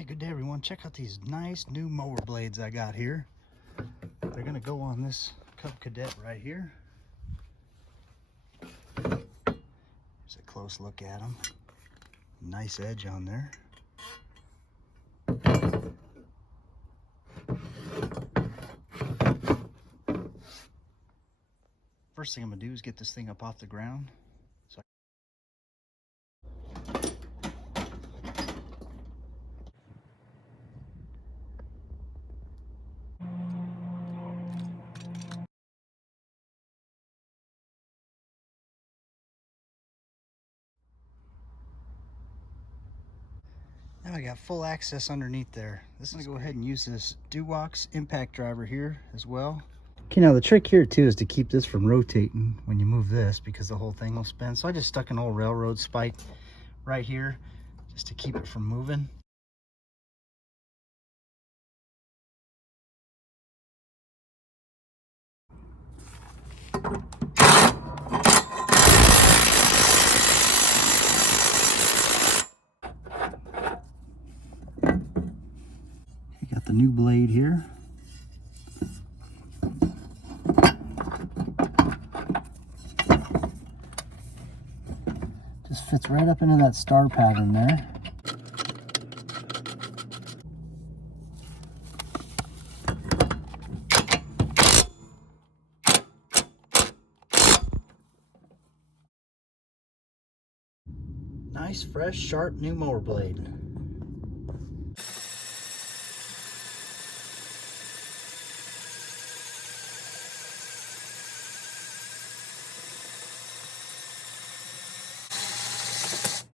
Hey, good day everyone. Check out these nice new mower blades I got here. They're gonna go on this Cub Cadet right here. Here's a close look at them. Nice edge on there. First thing I'm gonna do is get this thing up off the ground. Now I got full access underneath there. This is gonna go ahead and use this DIYTechnician impact driver here as well. Okay, now the trick here too is to keep this from rotating when you move this, because the whole thing will spin. So I just stuck an old railroad spike right here just to keep it from moving. Got the new blade here. Just fits right up into that star pattern there. Nice, fresh, sharp new mower blade.